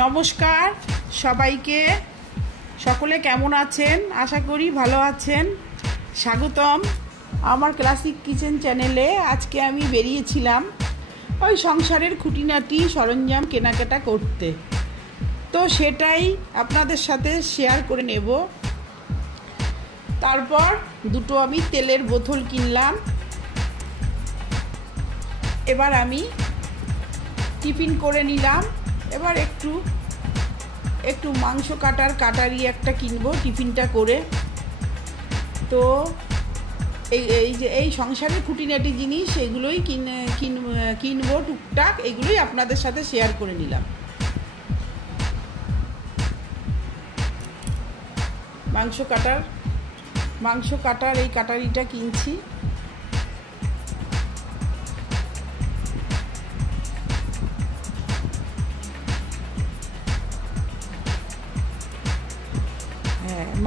নমস্কার সবাইকে। সকলে কেমন আছেন? আশা করি ভালো আছেন। স্বাগতম আমার ক্লাসিক কিচেন চ্যানেলে। আজকে আমি বেরিয়েছিলাম ওই সংসারের খুঁটিনাটি সরঞ্জাম কেনাকাটা করতে, তো সেটাই আপনাদের সাথে শেয়ার করে নেব। তারপর দুটো আমি তেলের বোতল কিনলাম। এবার আমি টিফিন করে নিলাম। এবার একটু মাংস কাটার কাটারি একটা কিনবো টিফিনটা করে। তো এই সংসারের খুঁটিনাটি জিনিস এগুলোই কিনবো টুকটাক, এগুলোই আপনাদের সাথে শেয়ার করে নিলাম। মাংস কাটার এই কাটারিটা কিনছি।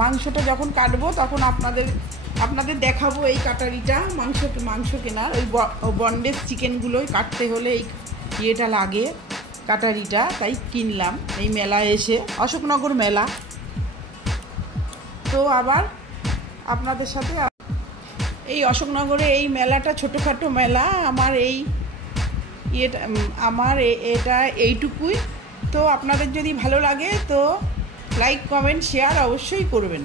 মাংসটা যখন কাটবো তখন আপনাদের দেখাবো এই কাটারিটা। মাংস কেনার ওই বনলেস চিকেনগুলোই কাটতে হলে এই ইয়েটা লাগে, কাটারিটা, তাই কিনলাম এই মেলায় এসে, অশোকনগর মেলা। তো আবার আপনাদের সাথে এই অশোকনগরে এই মেলাটা ছোটোখাটো মেলা। এটা এইটুকুই। তো আপনাদের যদি ভালো লাগে তো লাইক কমেন্ট শেয়ার অবশ্যই করবেন।